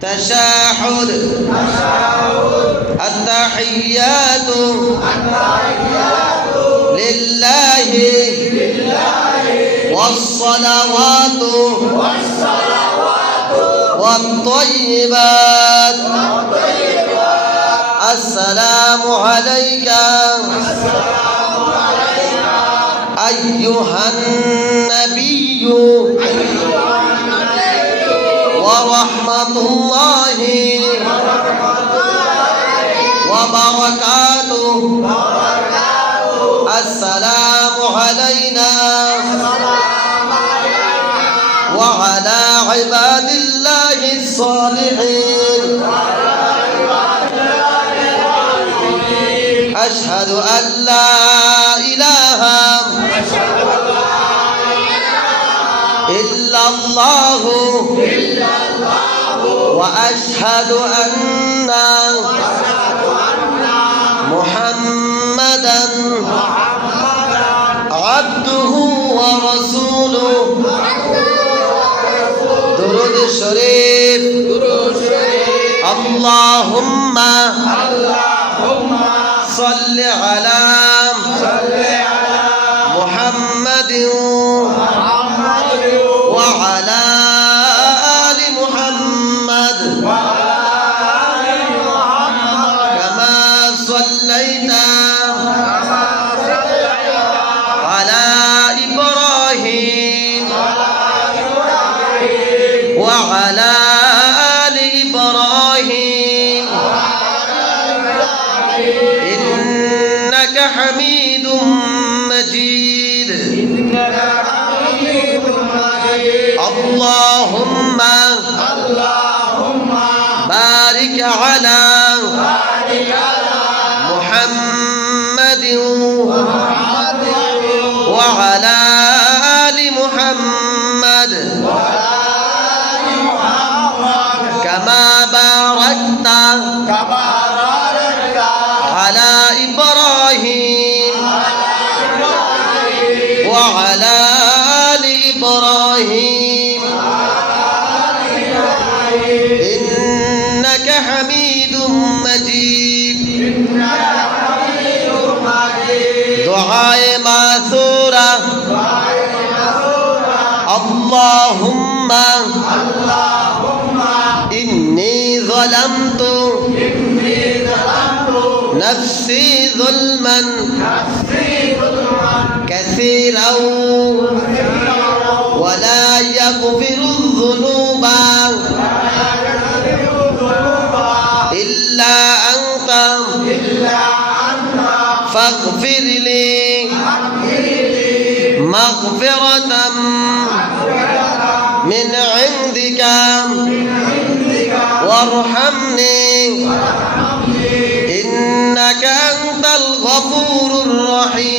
تشهد التحيات لله والصلوات والطيبات السلام عليك أيها النبي ورحمة الله وبركاته السلام علينا وعلى عباد الله الصالحين أشهد أن لا إله إلا الله وأشهد أن محمدا عبده ورسوله درود الشريف اللهم صل على محمد وعلى آل محمد كما صليت على إبراهيم وعلى آل إبراهيم إنك حميد مجيد اللهم بارك على محمد وعلى آل محمد كما باركت على إبراهيم وعلى آل إبراهيم إنك حميد مجيد دعاء ماثورة اللهم إني ظلمت نفسي ظلما كثيرا ولا يغفر الذنوب إلا أنت فاغفر لي مغفرة من عندك وارحمني إنك أنت الغفور الرحيم